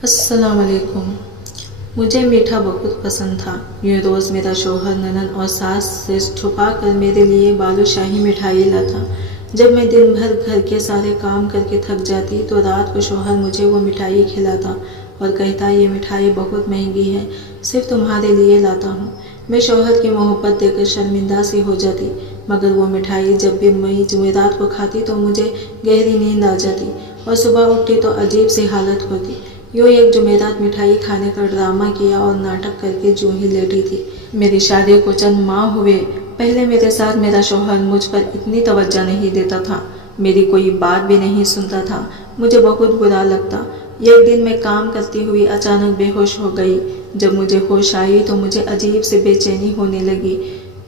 अस्सलाम वालेकुम। मुझे मीठा बहुत पसंद था। ये रोज़ मेरा शौहर ननद और सास से छुपा कर मेरे लिए बालूशाही मिठाई लाता। जब मैं दिन भर घर के सारे काम करके थक जाती तो रात को शौहर मुझे वो मिठाई खिलाता और कहता, ये मिठाई बहुत महंगी है, सिर्फ तुम्हारे लिए लाता हूँ। मैं शौहर की मोहब्बत देखकर शर्मिंदा सी हो जाती, मगर वो मिठाई जब भी मैं जुमेरात को खाती तो मुझे गहरी नींद आ जाती और सुबह उठती तो अजीब सी हालत होती। यूँ एक जुमेरात मिठाई खाने का ड्रामा किया और नाटक करके जूं ही लेटी थी। मेरी शादी को चंद माह हुए पहले मेरे साथ मेरा शौहर मुझ पर इतनी तवज्जो नहीं देता था, मेरी कोई बात भी नहीं सुनता था। मुझे बहुत बुरा लगता। एक दिन मैं काम करती हुई अचानक बेहोश हो गई। जब मुझे होश आई तो मुझे अजीब से बेचैनी होने लगी,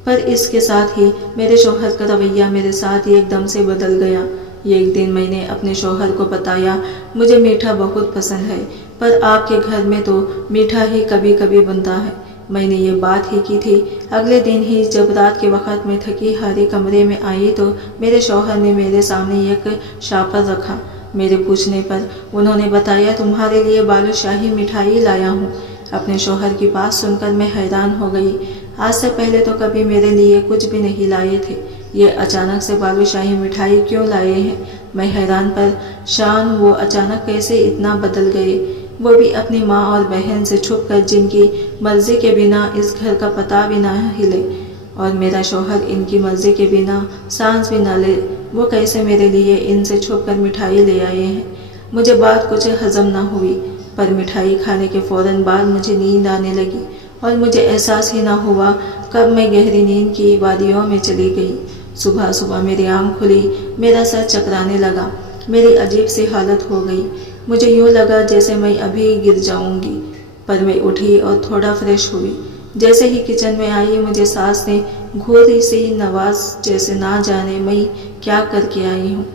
पर इसके साथ ही मेरे शौहर का रवैया मेरे साथ ही एकदम से बदल गया। एक दिन मैंने अपने शौहर को बताया, मुझे मीठा बहुत पसंद है, पर आपके घर में तो मीठा ही कभी कभी बनता है। मैंने ये बात ही की थी। अगले दिन ही जब रात के वक्त में थकी हारी कमरे में आई तो मेरे शौहर ने मेरे सामने एक शापर रखा। मेरे पूछने पर उन्होंने बताया, तुम्हारे लिए बालूशाही मिठाई लाया हूँ। अपने शौहर की बात सुनकर मैं हैरान हो गई। आज से पहले तो कभी मेरे लिए कुछ भी नहीं लाए थे, ये अचानक से बालूशाही मिठाई क्यों लाए हैं। मैं हैरान पर शान, वो अचानक कैसे इतना बदल गए, वो भी अपनी माँ और बहन से छुप कर, जिनकी मर्जी के बिना इस घर का पता भी ना हिले, और मेरा शौहर इनकी मर्जी के बिना सांस भी ना ले, वो कैसे मेरे लिए इनसे छुप कर मिठाई ले आए हैं। मुझे बात कुछ हजम ना हुई, पर मिठाई खाने के फौरन बाद मुझे नींद आने लगी और मुझे एहसास ही ना हुआ कब मैं गहरी नींद की वादियों में चली गई। सुबह सुबह मेरी आँख खुली, मेरा सर चकराने लगा, मेरी अजीब सी हालत हो गई। मुझे यूँ लगा जैसे मैं अभी गिर जाऊंगी, पर मैं उठी और थोड़ा फ्रेश हुई। जैसे ही किचन में आई मुझे सास ने घूरी सी नवाज, जैसे ना जाने मैं क्या करके आई हूँ,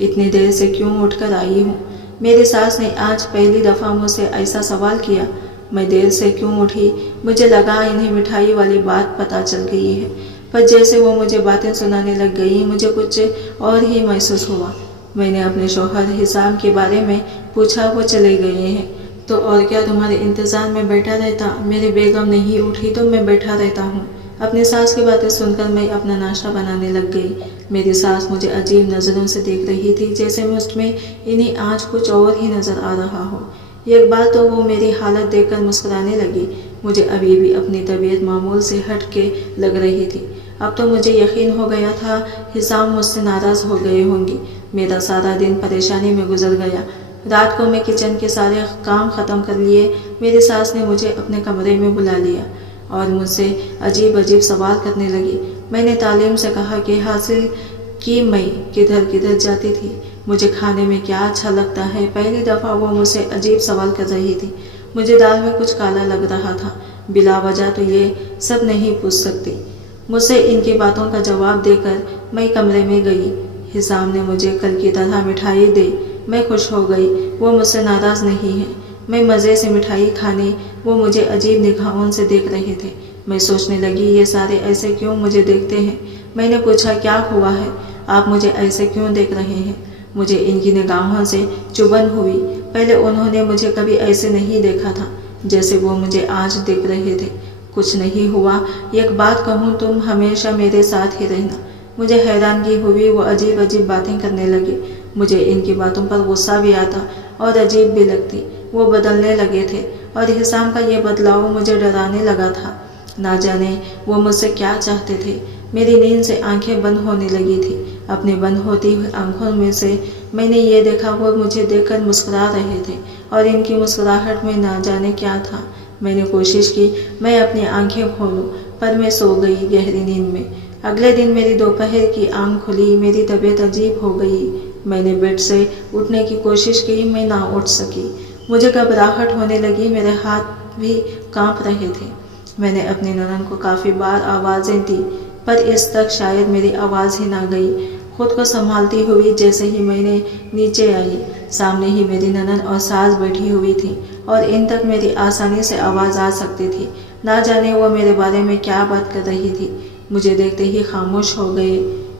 इतनी देर से क्यों उठकर आई हूँ। मेरी सास ने आज पहली दफ़ा मुझसे ऐसा सवाल किया। मैं देर से क्यों उठी, मुझे लगा इन्हें मिठाई वाली बात पता चल गई है, पर जैसे वो मुझे बातें सुनाने लग गई मुझे कुछ और ही महसूस हुआ। मैंने अपने शौहर हिसाम के बारे में पूछा, वो चले गए हैं। तो और क्या, तुम्हारे इंतज़ार में बैठा रहता, मेरी बेगम नहीं उठी तो मैं बैठा रहता हूँ। अपनी सास की बातें सुनकर मैं अपना नाश्ता बनाने लग गई। मेरी सास मुझे अजीब नज़रों से देख रही थी, जैसे मुझमें इन्हें आज कुछ और ही नज़र आ रहा हो। एक बार तो वो मेरी हालत देखकर मुस्कुराने लगी। मुझे अभी भी अपनी तबीयत मामूल से हट के लग रही थी। अब तो मुझे यकीन हो गया था हिसाम मुझसे नाराज़ हो गए होंगे। मेरा सारा दिन परेशानी में गुजर गया। रात को मैं किचन के सारे काम ख़त्म कर लिए। मेरी सास ने मुझे अपने कमरे में बुला लिया और मुझसे अजीब अजीब सवाल करने लगी। मैंने तालीम से कहा कि हासिल कि मैं किधर किधर जाती थी, मुझे खाने में क्या अच्छा लगता है। पहली दफ़ा वो मुझसे अजीब सवाल कर रही थी। मुझे दाल में कुछ काला लग रहा था। बिला वजह तो ये सब नहीं पूछ सकती। मुझसे इनकी बातों का जवाब देकर मैं कमरे में गई। हिसाम ने मुझे कल की तरह मिठाई दी। मैं खुश हो गई, वो मुझसे नाराज़ नहीं है। मैं मज़े से मिठाई खाने, वो मुझे अजीब निगाहों से देख रहे थे। मैं सोचने लगी, ये सारे ऐसे क्यों मुझे देखते हैं। मैंने पूछा, क्या हुआ है, आप मुझे ऐसे क्यों देख रहे हैं। मुझे इनकी निगाहों से चुभन हुई। पहले उन्होंने मुझे कभी ऐसे नहीं देखा था जैसे वो मुझे आज देख रहे थे। कुछ नहीं हुआ, एक बात कहूँ, तुम हमेशा मेरे साथ ही रहना। मुझे हैरानगी हुई, वो अजीब अजीब बातें करने लगे। मुझे इनकी बातों पर गुस्सा भी आता और अजीब भी लगती। वो बदलने लगे थे और हिसाम का ये बदलाव मुझे डराने लगा था। ना जाने वो मुझसे क्या चाहते थे। मेरी नींद से आंखें बंद होने लगी थी। अपनी बंद होती हुई आंखों में से मैंने ये देखा, वो मुझे देखकर मुस्कुरा रहे थे और इनकी मुस्कुराहट में ना जाने क्या था। मैंने कोशिश की मैं अपनी आंखें खोलूं, पर मैं सो गई गहरी नींद में। अगले दिन मेरी दोपहर की आंख खुली, मेरी तबीयत अजीब हो गई। मैंने बेड से उठने की कोशिश की, मैं ना उठ सकी। मुझे घबराहट होने लगी, मेरे हाथ भी कांप रहे थे। मैंने अपनी ननद को काफ़ी बार आवाज़ें दी, पर इस तक शायद मेरी आवाज़ ही ना गई। खुद को संभालती हुई जैसे ही मैंने नीचे आई, सामने ही मेरी ननद और सास बैठी हुई थी और इन तक मेरी आसानी से आवाज़ आ सकती थी। ना जाने वो मेरे बारे में क्या बात कर रही थी। मुझे देखते ही खामोश हो गए।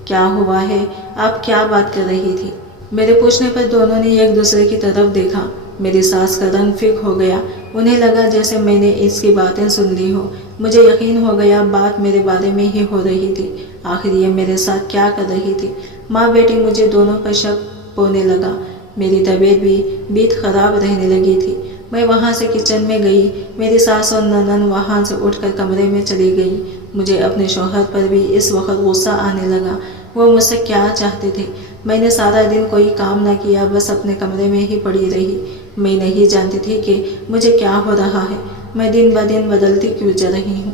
क्या हुआ है, आप क्या बात कर रही थी। मेरे पूछने पर दोनों ने एक दूसरे की तरफ देखा। میری ساس کا رنگ فک ہو گیا، انہیں لگا جیسے میں نے اس کی باتیں سن لی ہو۔ مجھے یقین ہو گیا بات میرے بارے میں ہی ہو رہی تھی۔ آخر یہ میرے ساتھ کیا کر رہی تھی؟ ماں بیٹی مجھے دونوں پر شک ہونے لگا۔ میری طبیعت بھی بیت خراب رہنے لگی تھی۔ میں وہاں سے کچن میں گئی، میری ساس اور ننند وہاں سے اٹھ کر کمرے میں چلی گئی۔ مجھے اپنے شوہر پر بھی اس وقت غصہ آنے لگا۔ وہ مجھ سے کیا چاہتے تھے؟ میں نے سارا دن کوئی کام نہ کیا، بس اپنے کمرے میں ہی پڑی رہی۔ میں نہیں جانتی تھی کہ مجھے کیا ہو رہا ہے، میں دن بدن بدلتی کیوں جا رہی ہوں۔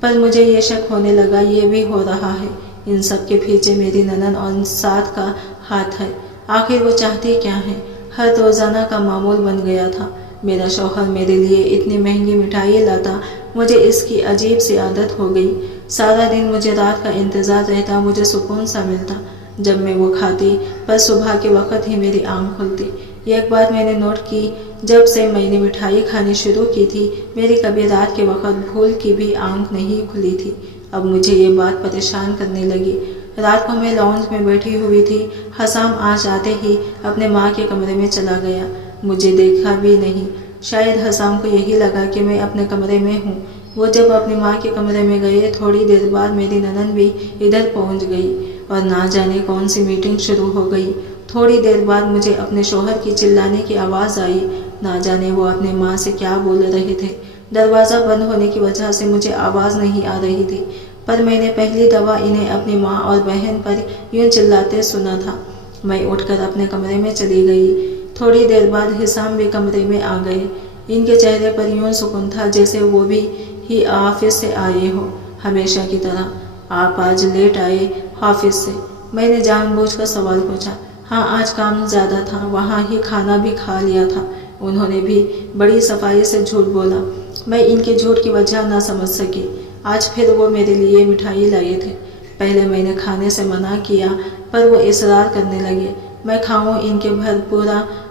پر مجھے یہ شک ہونے لگا یہ بھی ہو رہا ہے، ان سب کے پیچھے میری ننند اور ساتھ کا ہاتھ ہے۔ آخر وہ چاہتی کیا ہے؟ ہر روزانہ کا معمول بن گیا تھا۔ میرا شوہر میرے لیے اتنی مہنگی مٹھائی لاتا، مجھے اس کی عجیب سی عادت ہو گئی۔ سارا دن مجھے رات کا انتظار رہتا، مجھے سکون سا ملتا جب میں وہ کھاتی، پر صبح کے وقت ہی میری آنکھ کھلتی۔ ایک بات میں نے نوٹ کی، جب سے میں نے مٹھائی کھانی شروع کی تھی، میری کبھی رات کے وقت بھول کی بھی آنکھ نہیں کھلی تھی۔ اب مجھے یہ بات پریشان کرنے لگی۔ رات کو میں لاؤنج میں بیٹھی ہوئی تھی، حسام آج آتے ہی اپنے ماں کے کمرے میں چلا گیا، مجھے دیکھا بھی نہیں۔ شاید حسام کو یہی لگا کہ میں اپنے کمرے میں ہوں۔ وہ جب اپنی ماں کے کمرے میں گئے، تھوڑی دیر بعد میری ننند بھی ادھر پہنچ گئی اور نہ جانے کون سی میٹنگ شروع ہو گئی۔ تھوڑی دیر بعد مجھے اپنے شوہر کی چلانے کی آواز آئی، نہ جانے وہ اپنے ماں سے کیا بول رہے تھے۔ دروازہ بند ہونے کی وجہ سے مجھے آواز نہیں آ رہی تھی، پر میں نے پہلی دفعہ انہیں اپنی ماں اور بہن پر یوں چلاتے سنا تھا۔ میں اٹھ کر اپنے کمرے میں چلی گئی۔ تھوڑی دیر بعد حسام بھی کمرے میں آ گئے۔ ان کے چہرے پر یوں سکون تھا جیسے وہ بھی ہی آفس سے آئے ہو، ہمیشہ کی طرح۔ آپ آج لیٹ آئے آفس سے؟ میں نے جان بوجھ کر سوال پوچھا۔ ہاں، آج کام زیادہ تھا، وہاں ہی کھانا بھی کھا لیا تھا۔ انہوں نے بھی بڑی صفائی سے جھوٹ بولا۔ میں ان کے جھوٹ کی وجہ نہ سمجھ سکی۔ آج پھر وہ میرے لیے مٹھائی لائے تھے۔ پہلے میں نے کھانے سے منع کیا، پر وہ اصرار کرنے لگے۔ میں کھاؤں، ان کے بھرپور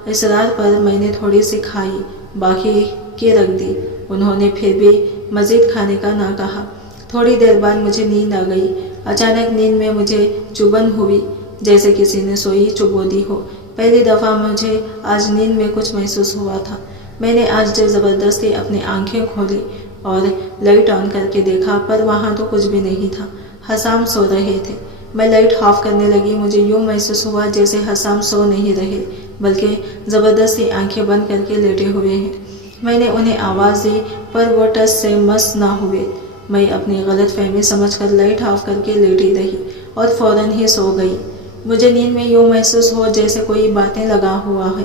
اصرار پر میں نے تھوڑی سی کھائی، باقی کی رکھ دی۔ انہوں نے پھر بھی مزید کھانے کا نہ کہا۔ تھوڑی دیر بعد مجھے نیند آ گئی۔ اچانک نیند میں مجھے چبھن ہوئی، جیسے کسی نے سوئی چبو دی ہو۔ پہلی دفعہ مجھے آج نیند میں کچھ محسوس ہوا تھا۔ میں نے آج زبردستی اپنی آنکھیں کھولی اور لائٹ آن کر کے دیکھا، پر وہاں تو کچھ بھی نہیں تھا۔ حسام سو رہے تھے۔ میں لائٹ آف کرنے لگی، مجھے یوں محسوس ہوا جیسے حسام سو نہیں رہے، بلکہ زبردستی آنکھیں بند کر کے لیٹے ہوئے ہیں۔ میں نے انہیں آواز دی، پر وہ ٹس سے مس نہ ہوئے۔ میں اپنی غلط فہمی سمجھ کر لائٹ آف کر کے لیٹی رہی اور فوراً ہی سو گئی۔ مجھے نیند میں یوں محسوس ہو جیسے کوئی باتیں لگا ہوا ہے۔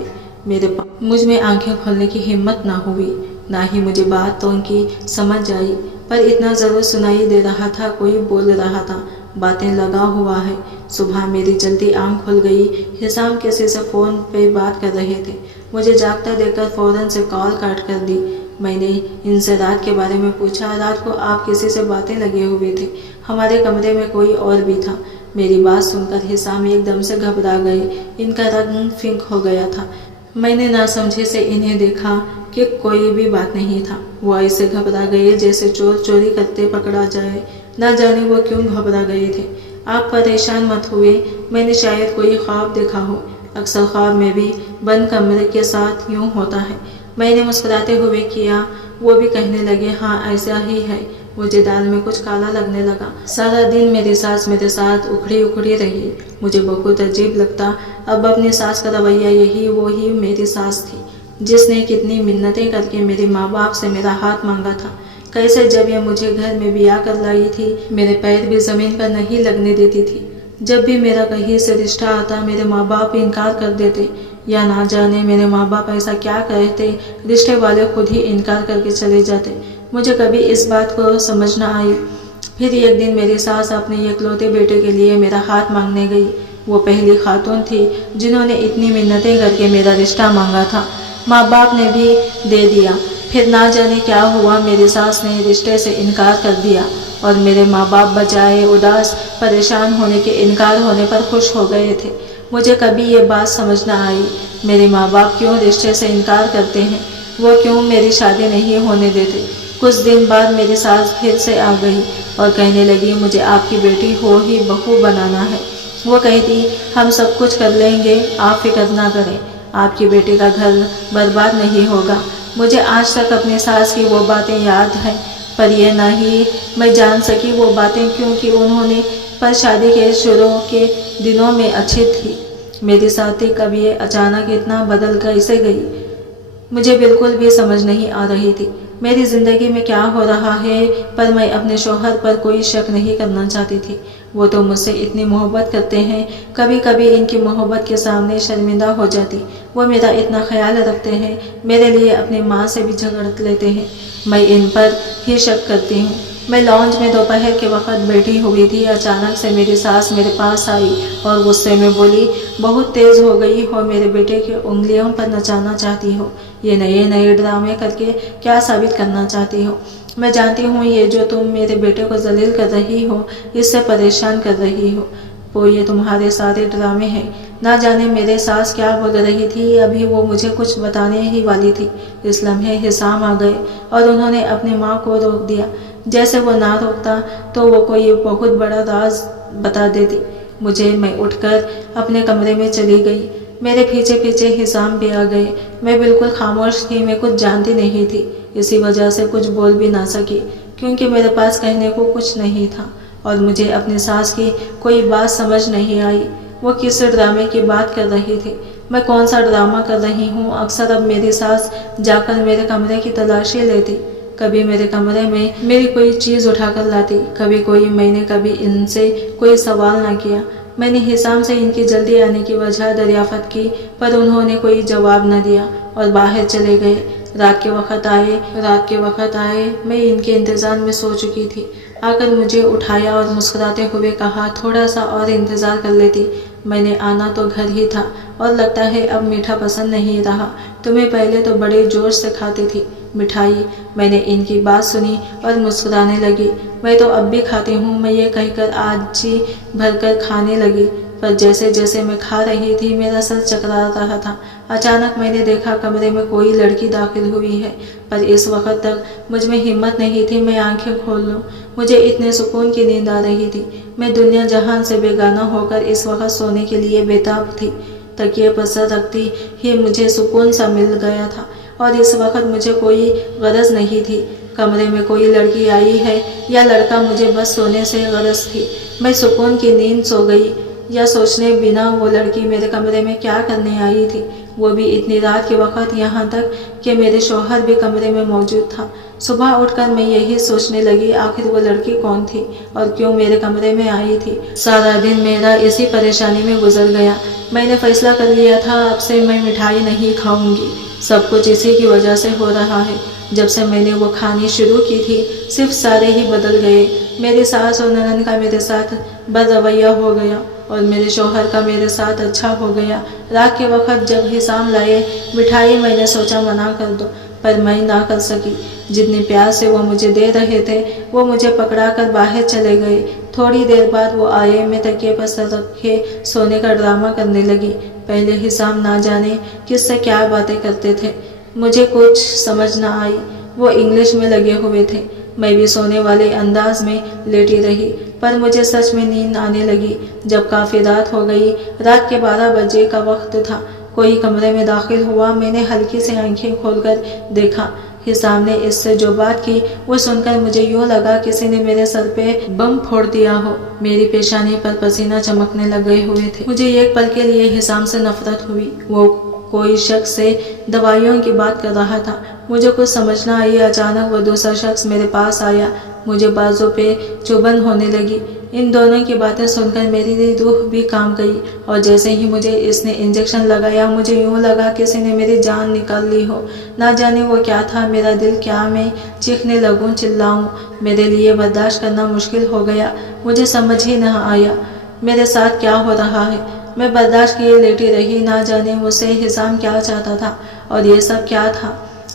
مجھ میں آنکھیں کھولنے کی ہمت نہ ہوئی، نہ ہی مجھے باتوں کی سمجھ آئی، پر اتنا ضرور سنائی دے رہا تھا، کوئی بول رہا تھا، باتیں لگا ہوا ہے۔ صبح میری جلدی آنکھ کھل گئی۔ حسام کسی سے فون پہ بات کر رہے تھے۔ مجھے جاگتا دیکھ کر فوراً سے کال کاٹ کر دی۔ میں نے ان سے رات کے بارے میں پوچھا۔ رات کو آپ کسی سے باتیں لگے ہوئے تھے، ہمارے کمرے میں کوئی اور بھی تھا۔ میری بات سن کر حسام ایک دم سے گھبرا گئے، ان کا رنگ فنک ہو گیا تھا۔ میں نے ناسمجھی سے انہیں دیکھا کہ کوئی بھی بات نہیں تھا۔ وہ ایسے گھبرا گئے جیسے چور چوری کرتے پکڑا جائے، نہ جانے وہ کیوں گھبرا گئے تھے۔ آپ پریشان مت ہوئے، میں نے شاید کوئی خواب دیکھا ہو، اکثر خواب میں بھی بند کمرے کے ساتھ یوں ہوتا ہے۔ میں نے مسکراتے ہوئے کیا۔ وہ بھی کہنے لگے، ہاں ایسا ہی ہے۔ مجھے دال میں کچھ کالا لگنے لگا۔ سارا دن میری ساس میرے ساتھ اکھڑی اکھڑی رہی، مجھے بہت عجیب لگتا۔ اب اپنی ساس کا رویہ یہی وہی میری ساس تھی جس نے کتنی منتیں کر کے میرے ماں باپ سے میرا ہاتھ مانگا تھا۔ کیسے جب یہ مجھے گھر میں بیاہ کر لائی تھی، میرے پیر بھی زمین پر نہیں لگنے دیتی تھی۔ جب بھی میرا کہیں سے رشتہ آتا، میرے ماں باپ انکار کر دیتے، یا نہ جانے میرے ماں باپ ایسا کیا کہتے، رشتے والے خود ہی انکار کر کے چلے جاتے۔ مجھے کبھی اس بات کو سمجھ نہ آئی۔ پھر ایک دن میری ساس اپنے اکلوتے بیٹے کے لیے میرا ہاتھ مانگنے گئی۔ وہ پہلی خاتون تھی جنہوں نے اتنی منتیں کر کے میرا رشتہ مانگا تھا۔ ماں باپ نے بھی دے دیا، پھر نہ جانے کیا ہوا، میری ساس نے رشتے سے انکار کر دیا اور میرے ماں باپ بجائے اداس پریشان ہونے کے انکار ہونے پر خوش ہو گئے تھے۔ مجھے کبھی یہ بات سمجھ نہ آئی، میرے ماں باپ کیوں رشتے سے انکار کرتے ہیں، وہ کیوں میری شادی نہیں ہونے دیتے۔ کچھ دن بعد میری ساس پھر سے آ گئی اور کہنے لگی، مجھے آپ کی بیٹی ہو ہی بہو بنانا ہے۔ وہ کہتی، ہم سب کچھ کر لیں گے، آپ فکر نہ کریں۔ آپ کی بیٹی کا گھر برباد نہیں ہوگا۔ مجھے آج تک اپنی ساس کی وہ باتیں یاد ہیں، پر یہ نہیں میں جان سکی وہ باتیں کیونکہ انہوں نے پر شادی کے شروع کے دنوں میں اچھی تھی۔ میری ساتھی کب یہ اچانک اتنا بدل کیسے گئی، مجھے بالکل بھی سمجھ نہیں آ رہی تھی۔ میری زندگی میں کیا ہو رہا ہے، پر میں اپنے شوہر پر کوئی شک نہیں کرنا چاہتی تھی۔ وہ تو مجھ سے اتنی محبت کرتے ہیں، کبھی کبھی ان کی محبت کے سامنے شرمندہ ہو جاتی۔ وہ میرا اتنا خیال رکھتے ہیں، میرے لیے اپنی ماں سے بھی جھگڑ لیتے ہیں، میں ان پر ہی شک کرتی ہوں۔ میں لاؤنج میں دوپہر کے وقت بیٹھی ہوئی تھی، اچانک سے میری ساس میرے پاس آئی اور غصے میں بولی، بہت تیز ہو گئی ہو، میرے بیٹے کی انگلیوں پر نچانا چاہتی ہو، یہ نئے نئے ڈرامے کر کے کیا ثابت کرنا چاہتی ہو؟ میں جانتی ہوں یہ جو تم میرے بیٹے کو ذلیل کر رہی ہو، اس سے پریشان کر رہی ہو، وہ یہ تمہارے سارے ڈرامے ہیں۔ نہ جانے میرے ساس کیا بول رہی تھی، ابھی وہ مجھے کچھ بتانے ہی والی تھی، اس لمحے حسام آ گئے اور انہوں نے اپنی ماں کو روک دیا، جیسے وہ نہ روکتا تو وہ کوئی بہت بڑا راز بتا دیتی مجھے۔ میں اٹھ کر اپنے کمرے میں چلی گئی، میرے پیچھے پیچھے حسام بھی آ گئے۔ میں بالکل خاموش تھی، میں کچھ جانتی نہیں تھی، اسی وجہ سے کچھ بول بھی نہ سکی کیونکہ میرے پاس کہنے کو کچھ نہیں تھا، اور مجھے اپنی ساس کی کوئی بات سمجھ نہیں آئی۔ وہ کس ڈرامے کی بات کر رہی تھی، میں کون سا ڈرامہ کر رہی ہوں؟ اکثر اب میری ساس جا کر میرے کمرے کی تلاشی لیتی، کبھی میرے کمرے میں میری کوئی چیز اٹھا کر لاتی، میں نے کبھی ان سے کوئی سوال نہ کیا۔ میں نے حسام سے ان کی جلدی آنے کی وجہ دریافت کی، پر انہوں نے کوئی جواب نہ دیا اور باہر چلے گئے۔ رات کے وقت آئے، میں ان کے انتظار میں سو چکی تھی۔ آ کر مجھے اٹھایا اور مسکراتے ہوئے کہا، تھوڑا سا اور انتظار کر لیتی، میں نے آنا تو گھر ہی تھا، اور لگتا ہے اب میٹھا پسند نہیں رہا، تمہیں پہلے تو بڑے جوش سے کھاتی تھی مٹھائی۔ میں نے ان کی بات سنی اور مسکرانے لگی، میں تو اب بھی کھاتی ہوں، میں یہ کہہ کر آج جی بھر کر کھانے لگی، پر جیسے جیسے میں کھا رہی تھی میرا سر چکرا رہا تھا۔ اچانک میں نے دیکھا کمرے میں کوئی لڑکی داخل ہوئی ہے، پر اس وقت تک مجھ میں ہمت نہیں تھی میں آنکھیں کھول لوں، مجھے اتنے سکون کی نیند آ رہی تھی، میں دنیا جہان سے بیگانہ ہو کر اس وقت سونے کے لیے بےتاب تھی۔ تکیے پر سر رکھتی ہی مجھے سکون سا مل گیا تھا، اور اس وقت مجھے کوئی غرض نہیں تھی کمرے میں کوئی لڑکی آئی ہے یا لڑکا، مجھے بس سونے سے غرض تھی۔ میں سکون کی نیند سو گئی، یا سوچنے بنا وہ لڑکی میرے کمرے میں کیا کرنے آئی تھی، وہ بھی اتنی رات کے وقت، یہاں تک کہ میرے شوہر بھی کمرے میں موجود تھا۔ صبح اٹھ کر میں یہی سوچنے لگی، آخر وہ لڑکی کون تھی اور کیوں میرے کمرے میں آئی تھی۔ سارا دن میرا اسی پریشانی میں گزر گیا۔ میں نے فیصلہ کر لیا تھا اب سے میں مٹھائی نہیں کھاؤں گی، سب کچھ اسی کی وجہ سے ہو رہا ہے۔ جب سے میں نے وہ کھانی شروع کی تھی، صرف سارے ہی بدل گئے۔ میری ساس اور ننند کا میرے ساتھ بد رویہ ہو گیا، اور میرے شوہر کا میرے ساتھ اچھا ہو گیا۔ رات کے وقت جب حسام لائے مٹھائی، میں نے سوچا منع کر دو، پر میں نہ کر سکی۔ جتنی پیار سے وہ مجھے دے رہے تھے، وہ مجھے پکڑا کر باہر چلے گئے۔ تھوڑی دیر بعد وہ آئے، میں تکیے پر سر رکھے سونے کا ڈرامہ کرنے لگی۔ پہلے حسام نہ جانے کس سے کیا باتیں کرتے تھے، مجھے کچھ سمجھ نہ آئی، وہ انگلش میں لگے ہوئے تھے۔ میں بھی سونے والے انداز میں لیٹی رہی، پر مجھے سچ میں نیند آنے لگی۔ جب کافی رات ہو گئی، رات کے 12 بجے کا وقت تھا، کوئی کمرے میں داخل ہوا۔ میں نے ہلکی سے آنکھیں کھول کر دیکھا، حسام نے اس سے جو بات کی وہ سن کر مجھے یوں لگا کسی نے میرے سر پہ بم پھوڑ دیا ہو، میری پیشانی پر پسینہ چمکنے لگے ہوئے تھے۔ مجھے ایک پل کے لیے حسام سے نفرت ہوئی، وہ کوئی شخص سے دوائیوں کی بات کر رہا تھا، مجھے کچھ سمجھ نہ آئی۔ اچانک وہ دوسرا شخص میرے پاس آیا، مجھے بازو پہ چبھن ہونے لگی۔ ان دونوں کی باتیں سن کر میری روح بھی کانپ گئی، اور جیسے ہی مجھے اس نے انجیکشن لگایا، مجھے یوں لگا کسی نے میری جان نکال لی ہو۔ نہ جانے وہ کیا تھا، میرا دل کیا، میں چیخنے لگوں، چلاؤں، میرے لیے برداشت کرنا مشکل ہو گیا۔ مجھے سمجھ ہی نہ آیا میرے ساتھ کیا ہو رہا ہے۔ میں برداشت کیے لیٹی رہی، نہ جانے مجھ سے حسام کیا چاہتا تھا، اور یہ سب کیا تھا۔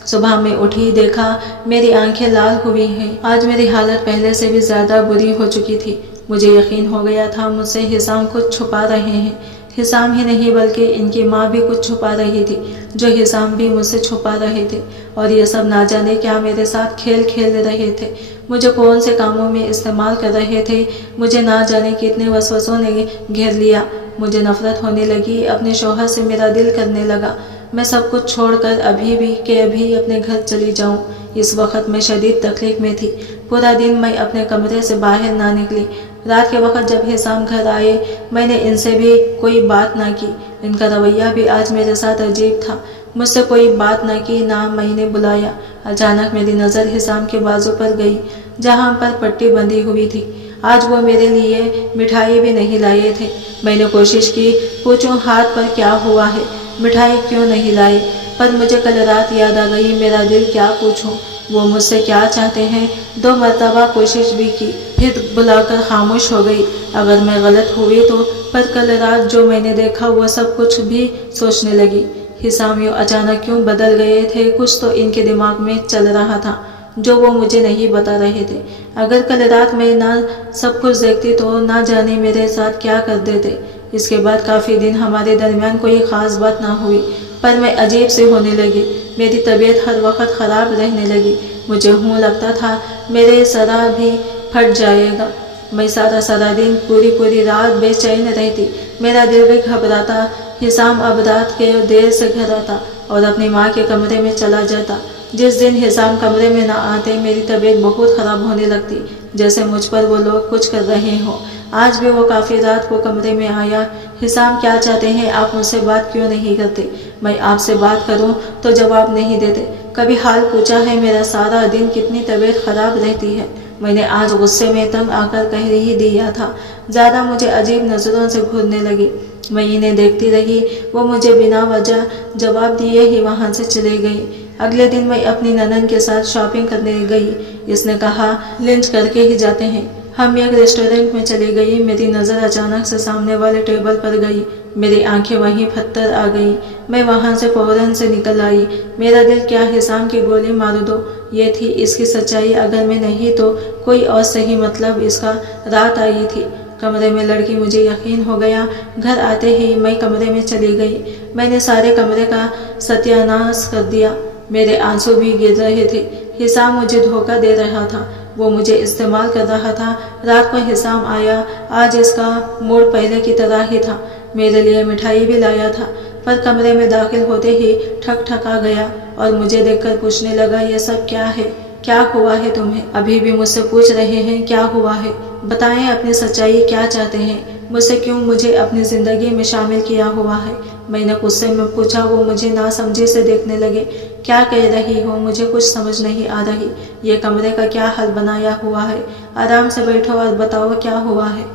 صبح میں اٹھی، دیکھا میری آنکھیں لال ہوئی ہیں۔ آج میری حالت پہلے سے بھی زیادہ بری ہو چکی تھی۔ مجھے یقین ہو گیا تھا مجھ سے حسام کچھ چھپا رہے ہیں۔ हिसाम ही नहीं बल्कि इनकी माँ भी कुछ छुपा रही थी, जो हिसाम भी मुझसे छुपा रहे थे। और ये सब ना जाने क्या मेरे साथ खेल खेल रहे थे, मुझे कौन से कामों में इस्तेमाल कर रहे थे। मुझे ना जाने कितने वसवसों ने घेर लिया। मुझे नफरत होने लगी, अपने शौहर से मेरा दिल करने लगा मैं सब कुछ छोड़कर अभी भी के अभी अपने घर चली जाऊं। इस वक्त मैं शदीद तकलीफ में थी। पूरा दिन मैं अपने कमरे से बाहर ना निकली। रात के वक्त जब हिसाम घर आए, मैंने इनसे भी कोई बात ना की। इनका रवैया भी आज मेरे साथ अजीब था। मुझसे कोई बात ना की, ना मैंने बुलाया। अचानक मेरी नज़र हिसाम के बाजू पर गई, जहाँ पर पट्टी बंधी हुई थी। आज वो मेरे लिए मिठाई भी नहीं लाए थे। मैंने कोशिश की पूछूं हाथ पर क्या हुआ है, मिठाई क्यों नहीं लाए, पर मुझे कल रात याद आ गई। मेरा दिल क्या पूछूं, वो मुझसे क्या चाहते हैं। 2 मरतबा कोशिश भी की, फिर बुलाकर खामोश हो गई। अगर मैं गलत हुई तो, पर कल रात जो मैंने देखा वो सब कुछ भी सोचने लगी। हिसाम यूँ अचानक क्यों बदल गए थे, कुछ तो इनके दिमाग में चल रहा था जो वो मुझे नहीं बता रहे थे। अगर कल रात मैं ना सब कुछ देखती तो ना जाने मेरे साथ क्या कर देते। इसके बाद काफ़ी दिन हमारे दरमियान कोई ख़ास बात ना हुई, पर मैं अजीब से होने लगी। मेरी तबीयत हर वक्त ख़राब रहने लगी। मुझे यूँ लगता था मेरे सरा भी फट जाएगा। मैं सारा दिन पूरी रात बेचैन रहती। मेरा दिल भी घबराता। हिसाम अब रात के देर से घर आता और अपनी माँ के कमरे में चला जाता। जिस दिन हिसाम कमरे में ना आते, मेरी तबीयत बहुत ख़राब होने लगती, जैसे मुझ पर वो लोग कुछ कर रहे हों। आज भी वो काफ़ी रात को कमरे में आया। हिसाम क्या चाहते हैं, आप मुझसे बात क्यों नहीं करते? मैं आपसे बात करूं तो जवाब नहीं देते। कभी हाल पूछा है मेरा? सारा दिन कितनी तबीयत ख़राब रहती है। मैंने आज गुस्से में तंग आकर कह ही दिया था। ज़्यादा मुझे अजीब नज़रों से घूरने लगी। मैं इन्हें देखती रही। वो मुझे बिना वजह जवाब दिए ही वहाँ से चले गई। अगले दिन मैं अपनी ननद के साथ शॉपिंग करने गई। इसने कहा लंच करके ही जाते हैं। हम एक रेस्टोरेंट में चली गई। मेरी नज़र अचानक से सामने वाले टेबल पर गई। मेरी आंखें वहीं फत्तर आ गई। मैं वहाँ से फौरन से निकल आई। मेरा दिल क्या हिसाम की गोली मार दो, ये थी इसकी सच्चाई। अगर मैं नहीं तो कोई और सही, मतलब इसका रात आई थी कमरे में लड़की, मुझे यकीन हो गया। घर आते ही मैं कमरे में चली गई। मैंने सारे कमरे का सत्यानाश कर दिया। मेरे आंसू भी गिर रहे थे। हिसाम मुझे धोखा दे रहा था, वो मुझे इस्तेमाल कर रहा था। रात को हिसाम आया। आज इसका मूड पहले की तरह ही था। मेरे लिए मिठाई भी लाया था, पर कमरे में दाखिल होते ही ठकठका गया और मुझे देखकर पूछने लगा, ये सब क्या है? क्या हुआ है तुम्हें? अभी भी मुझसे पूछ रहे हैं क्या हुआ है? बताएं अपनी सच्चाई, क्या चाहते हैं मुझसे? क्यों मुझे अपनी ज़िंदगी में शामिल किया हुआ है? मैंने गुस्से में पूछा। वो मुझे नासमझी से देखने लगे। क्या कह रही हो? मुझे कुछ समझ नहीं आ रही। ये कमरे का क्या हाल बनाया हुआ है? आराम से बैठो और बताओ क्या हुआ है।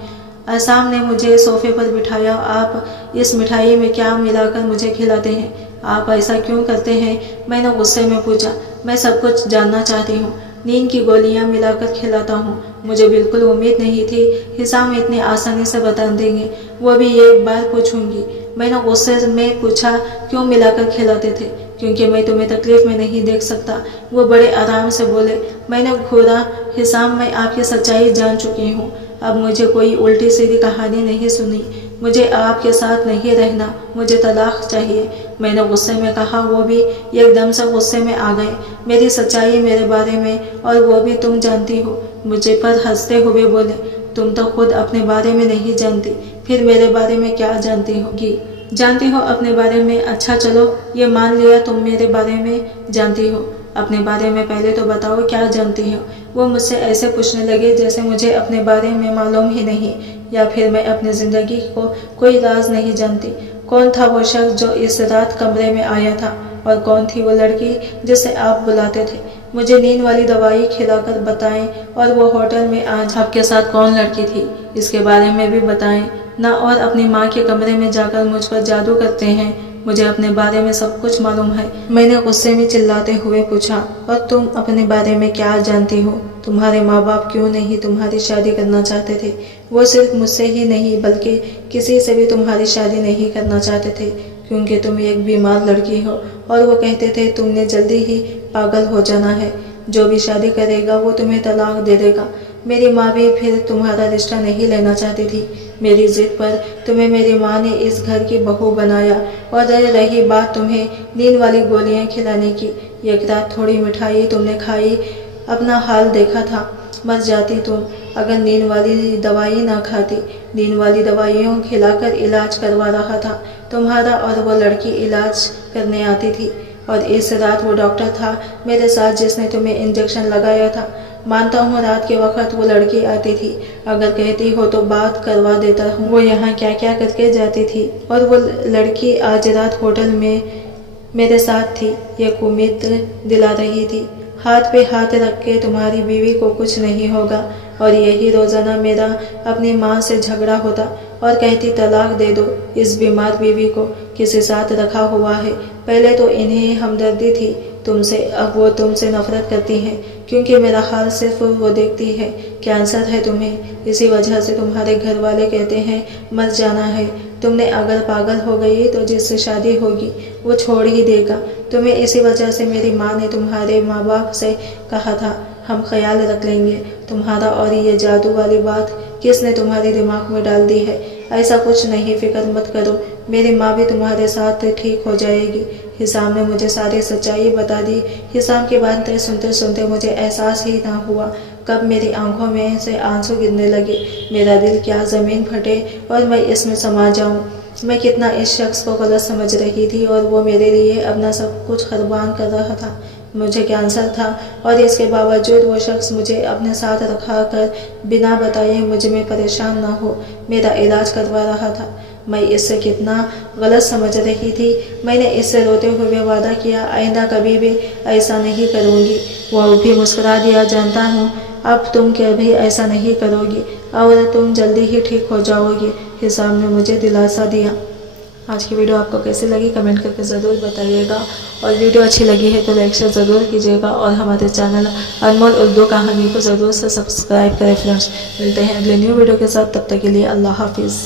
आसाम ने मुझे सोफे पर बिठाया। आप इस मिठाई में क्या मिलाकर मुझे खिलाते हैं? आप ऐसा क्यों करते हैं? मैंने गुस्से में पूछा। मैं सब कुछ जानना चाहती हूँ। नींद की गोलियाँ मिलाकर खिलाता हूँ। मुझे बिल्कुल उम्मीद नहीं थी हिसाम इतनी आसानी से बता देंगे, वो भी एक बार पूछूंगी। मैंने गुस्से में पूछा, क्यों मिलाकर खिलाते थे? क्योंकि मैं तुम्हें तकलीफ में नहीं देख सकता। वो बड़े आराम से बोले। मैंने घूरा। हिसाम, मैं आपकी सच्चाई जान चुकी हूँ। अब मुझे कोई उल्टी सीधी कहानी नहीं सुनी। मुझे आपके साथ नहीं रहना, मुझे तलाक चाहिए। मैंने गुस्से में कहा। वो भी एकदम से गुस्से में आ गए। मेरी सच्चाई मेरे बारे में, और वो भी तुम जानती हो। मुझे पर हंसते हुए बोले, तुम तो खुद अपने बारे में नहीं जानती, फिर मेरे बारे में क्या जानती होगी? जानती हो अपने बारे में? अच्छा चलो ये मान लिया तुम मेरे बारे में जानती हो। अपने बारे में पहले तो बताओ क्या जानती हो? वो मुझसे ऐसे पूछने लगे जैसे मुझे अपने बारे में मालूम ही नहीं, या फिर मैं अपनी ज़िंदगी को कोई राज नहीं जानती। कौन था वो शख्स जो इस रात कमरे में आया था, और कौन थी वो लड़की जिसे आप बुलाते थे? मुझे नींद वाली दवाई खिलाकर बताएं, और वो होटल में आज आपके साथ कौन लड़की थी इसके बारे में भी बताएं ना। और अपनी माँ के कमरे में जाकर मुझ पर जादू करते हैं। मुझे अपने बारे में सब कुछ मालूम है। मैंने गुस्से में चिल्लाते हुए पूछा, और तुम अपने बारे में क्या जानती हो? तुम्हारे माँ बाप क्यों नहीं तुम्हारी शादी करना चाहते थे? वो सिर्फ मुझसे ही नहीं बल्कि किसी से भी तुम्हारी शादी नहीं करना चाहते थे, क्योंकि तुम एक बीमार लड़की हो, और वो कहते थे तुमने जल्दी ही पागल हो जाना है। जो भी शादी करेगा वो तुम्हें तलाक दे देगा। मेरी माँ भी फिर तुम्हारा रिश्ता नहीं लेना चाहती थी। मेरी जिद पर तुम्हें मेरी माँ ने इस घर की बहू बनाया। और रही बात तुम्हें नींद वाली गोलियां खिलाने की, एक रात थोड़ी मिठाई तुमने खाई, अपना हाल देखा था, मर जाती तुम अगर नींद वाली दवाई ना खाती। नींद वाली दवाइयों खिलाकर इलाज करवा रहा था तुम्हारा, और वो लड़की इलाज करने आती थी। और इस रात वो डॉक्टर था मेरे साथ जिसने तुम्हें इंजेक्शन लगाया था। मानता हूँ रात के वक्त वो लड़की आती थी, अगर कहती हो तो बात करवा देता हूँ वो यहाँ क्या क्या करके जाती थी। और वो लड़की आज रात होटल में मेरे साथ थी, एक उम्मीद दिला रही थी, हाथ पे हाथ रख के तुम्हारी बीवी को कुछ नहीं होगा। और यही रोज़ाना मेरा अपनी माँ से झगड़ा होता और कहती तलाक दे दो, इस बीमार बीवी को किसी साथ रखा हुआ है। पहले तो इन्हें हमदर्दी थी तुमसे, अब वो तुमसे नफरत करती हैं क्योंकि मेरा हाल सिर्फ वो देखती है। कैंसर है तुम्हें, इसी वजह से तुम्हारे घर वाले कहते हैं मर जाना है। तुमने अगर पागल हो गई तो जिससे शादी होगी वो छोड़ ही देगा तुम्हें। इसी वजह से मेरी माँ ने तुम्हारे माँ बाप से कहा था हम ख्याल रख लेंगे तुम्हारा। और ये जादू वाली बात किसने तुम्हारे दिमाग में डाल दी है? ऐसा कुछ नहीं, फिक्र मत करो, मेरी माँ भी तुम्हारे साथ ठीक हो जाएगी। हिसाम ने मुझे सारी सच्चाई बता दी। हिसाम की बातें सुनते सुनते मुझे एहसास ही ना हुआ कब मेरी आंखों में से आंसू गिरने लगे। मेरा दिल क्या ज़मीन फटे और मैं इसमें समा जाऊं। मैं कितना इस शख्स को गलत समझ रही थी और वो मेरे लिए अपना सब कुछ कुर्बान कर रहा था। मुझे कैंसर था और इसके बावजूद वो शख्स मुझे अपने साथ रखा कर बिना बताए मुझ में परेशान ना हो मेरा इलाज करवा रहा था। मैं इससे कितना गलत समझ रही थी। मैंने इससे रोते हुए वादा किया आइंदा कभी भी ऐसा नहीं करूँगी। वो भी मुस्कुरा दिया, जानता हूँ अब तुम कभी ऐसा नहीं करोगी और तुम जल्दी ही ठीक हो जाओगी। हिसाम ने मुझे दिलासा दिया। आज की वीडियो आपको कैसी लगी कमेंट करके ज़रूर बताइएगा, और वीडियो अच्छी लगी है तो लाइक शेयर ज़रूर कीजिएगा, और हमारे चैनल अनमोल उर्दू कहानी को ज़रूर से सब्सक्राइब करें फ्रेंड्स। मिलते हैं अगले न्यू वीडियो के साथ, तब तक के लिए अल्लाह हाफिज़।